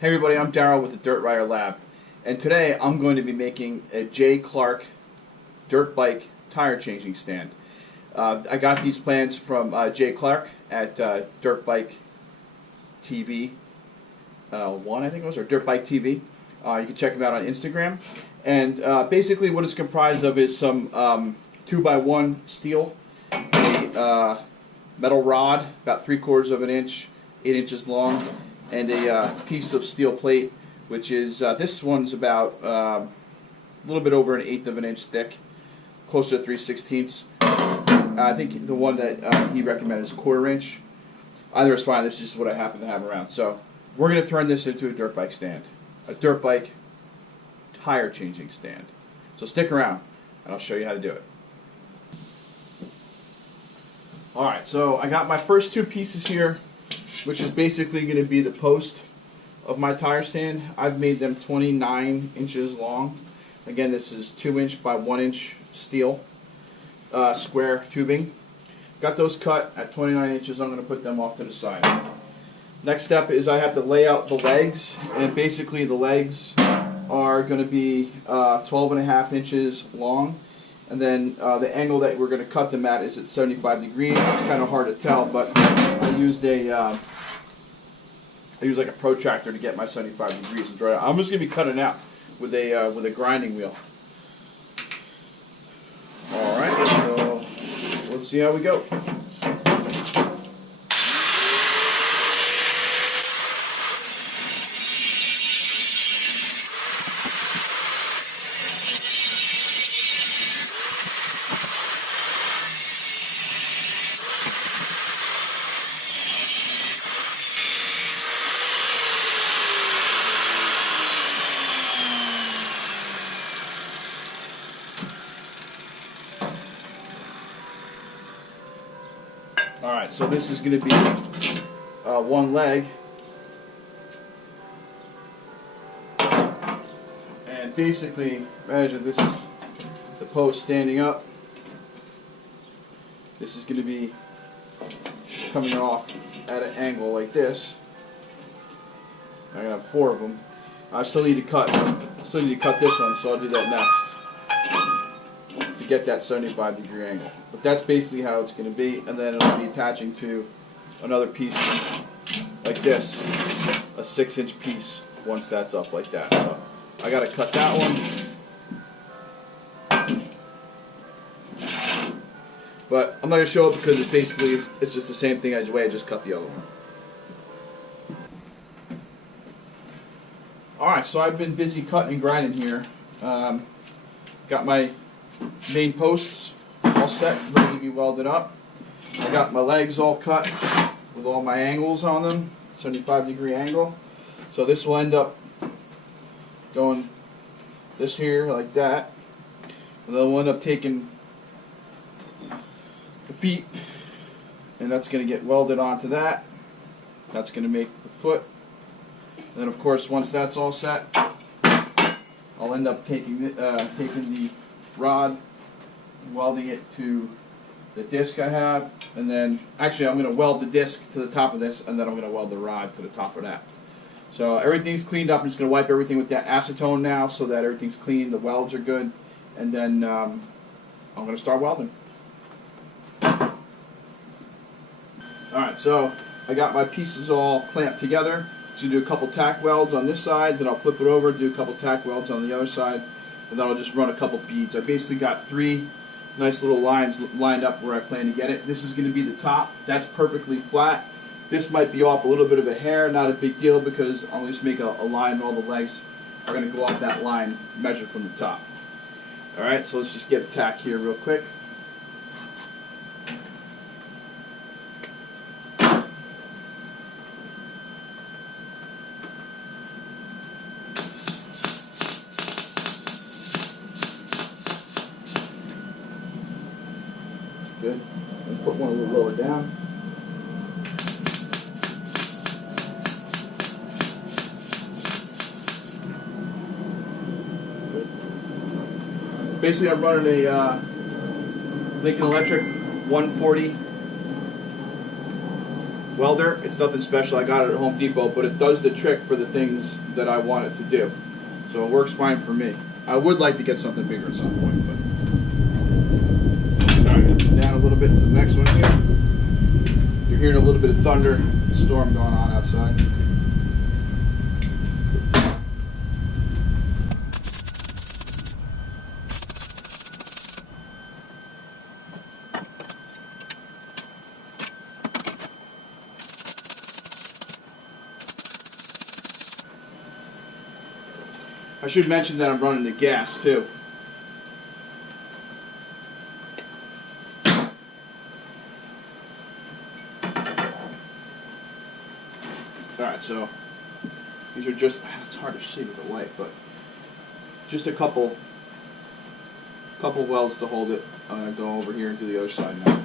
Hey everybody, I'm Daryl with the Dirt Rider Lab, and today I'm going to be making a J. Clark dirt bike tire changing stand. I got these plans from J. Clark at Dirt Bike TV 1, I think it was, or Dirt Bike TV. You can check them out on Instagram. And basically what it's comprised of is some 2x1 steel, a metal rod about 3/4 of an inch, 8 inches long, and a piece of steel plate, which is, this one's about a little bit over 1/8 of an inch thick, closer to 3/16. I think the one that he recommended is 1/4 inch. Either is fine, this is just what I happen to have around. So we're going to turn this into a dirt bike stand, a dirt bike tire changing stand. So stick around and I'll show you how to do it. Alright, so I got my first two pieces here, which is basically going to be the post of my tire stand. I've made them 29 inches long. Again, this is 2-inch by 1-inch steel square tubing. Got those cut at 29 inches. I'm going to put them off to the side. Next step is I have to lay out the legs, and basically the legs are going to be 12.5 inches long. And then the angle that we're going to cut them at is at 75 degrees. It's kind of hard to tell, but I used like a protractor to get my 75 degrees and draw it out. I'm just going to be cutting out with a grinding wheel. All right, so let's see how we go. Alright, so this is going to be one leg, and basically, imagine this is the post standing up. This is going to be coming off at an angle like this. I'm going to have 4 of them. I still need to cut this one, so I'll do that next to get that 75-degree angle. But that's basically how it's going to be, and then it'll be attaching to another piece like this, a 6-inch piece, once that's up like that. So I got to cut that one. But I'm not going to show it because it's basically, it's just the same thing as the way I just cut the other one. Alright, so I've been busy cutting and grinding here. Got my main posts all set, ready to be welded up. I got my legs all cut with all my angles on them, 75-degree angle. So this will end up going this here like that. And then we'll end up taking the feet, and that's going to get welded onto that. That's going to make the foot. And then of course, once that's all set, I'll end up taking the rod, welding it to the disc I have, and then actually I'm going to weld the disc to the top of this, and then I'm going to weld the rod to the top of that. So everything's cleaned up. I'm just going to wipe everything with that acetone now so that everything's clean, the welds are good, and then I'm going to start welding. Alright, so I got my pieces all clamped together. So do a couple tack welds on this side, then I'll flip it over, do a couple tack welds on the other side, and then I'll just run a couple beads. I basically got 3 nice little lines lined up where I plan to get it. This is going to be the top. That's perfectly flat. This might be off a little bit of a hair, not a big deal because I'll just make a line and all the legs are going to go off that line measured from the top. Alright, so let's just get a tack here real quick. Good. And put one a little lower down. Good. Basically, I'm running a Lincoln Electric 140 welder. It's nothing special. I got it at Home Depot, but it does the trick for the things that I want it to do. So it works fine for me. I would like to get something bigger at some point, but all right, down a little bit to the next one here. You're hearing a little bit of thunder, storm going on outside. I should mention that I'm running the gas too. Alright, so these are just, it's hard to see with the light, but just a couple welds to hold it. I'm going to go over here and do the other side now.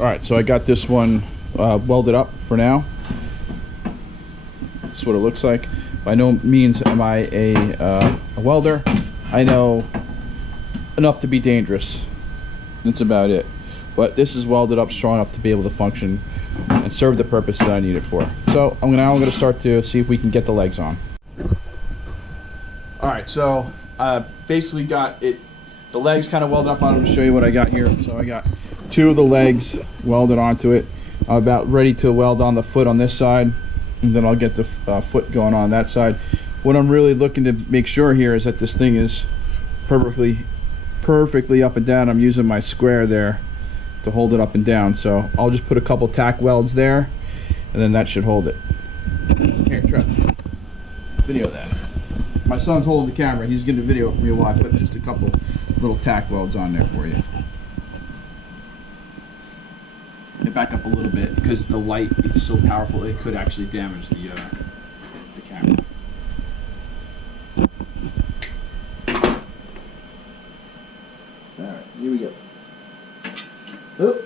Alright, so I got this one welded up for now. That's what it looks like. By no means am I a welder. I know enough to be dangerous. That's about it. But this is welded up strong enough to be able to function and serve the purpose that I need it for. So I'm going to start to see if we can get the legs on. Alright, so I basically got it, the legs kind of welded up on them to show you what I got here. So I got 2 of the legs welded onto it. I'm about ready to weld on the foot on this side, and then I'll get the foot going on that side. What I'm really looking to make sure here is that this thing is perfectly up and down. I'm using my square there to hold it up and down, so I'll just put a couple tack welds there, and then that should hold it. Here, try video that. My son's holding the camera. He's getting a video for me while I put just a couple little tack welds on there for you. Back up a little bit because the light is so powerful it could actually damage the camera. All right, here we go. Oh,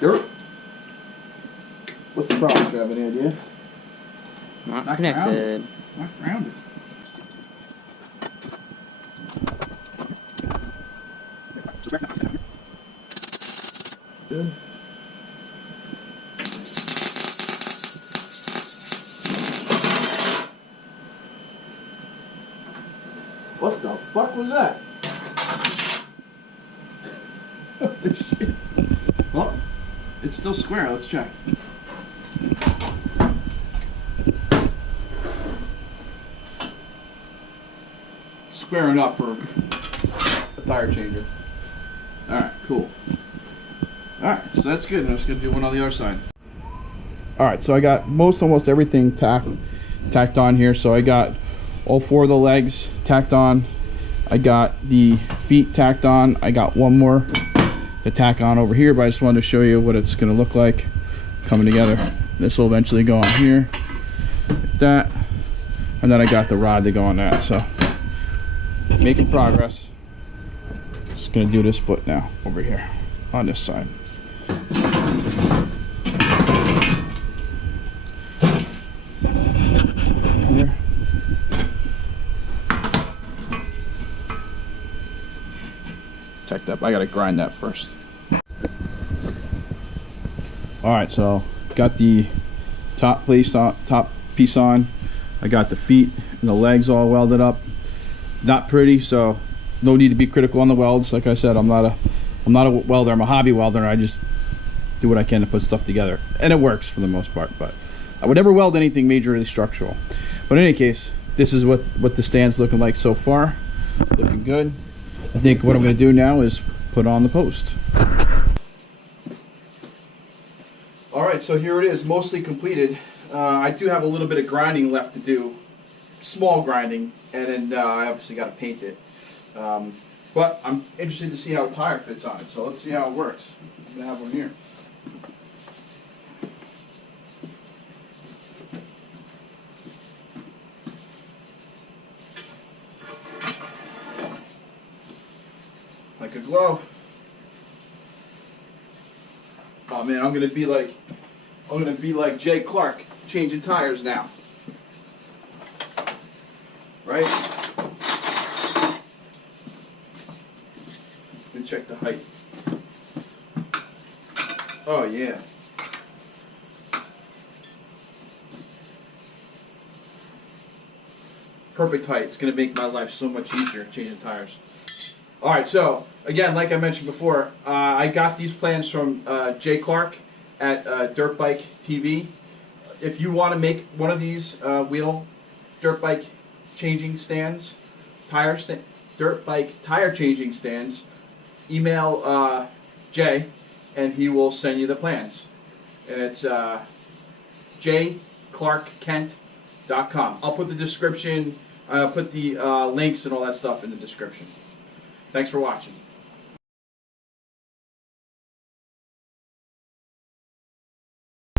dirt. What's the problem? Do you have any idea? Not connected. Not grounded. Good. What the fuck was that? Holy shit. Well, it's still square. Let's check. Square enough for a tire changer. Alright, cool. Alright, so that's good. I'm just going to do one on the other side. Alright, so I got almost everything tacked on here. So I got all 4 of the legs tacked on. I got the feet tacked on. I got one more to tack on over here, but I just wanted to show you what it's going to look like coming together. This will eventually go on here, like that, and then I got the rod to go on that. So making progress. Just going to do this foot now over here on this side. Here. Check that. I gotta grind that first. Alright, so got the top piece on. I got the feet and the legs all welded up. Not pretty, so no need to be critical on the welds. Like I said, I'm not a welder, I'm a hobby welder, and I just do what I can to put stuff together. And it works for the most part, but I would never weld anything majorly structural. But in any case, this is what the stand's looking like so far. Looking good. I think what I'm going to do now is put on the post. Alright, so here it is, mostly completed. I do have a little bit of grinding left to do, small grinding, and then I obviously got to paint it. But I'm interested to see how a tire fits on it, so let's see how it works. I'm going to have one here. like a glove. Oh man, I'm gonna be like Jay Clark, changing tires now. Right? And check the height. Oh yeah. Perfect height. It's going to make my life so much easier changing tires. Alright, so again, like I mentioned before, I got these plans from Jay Clark at Dirt Bike TV. If you want to make one of these wheel dirt bike changing stands, dirt bike tire changing stands, email Jay and he will send you the plans. And it's jclarkkent.com. I'll put the description, put the links and all that stuff in the description. Thanks for watching.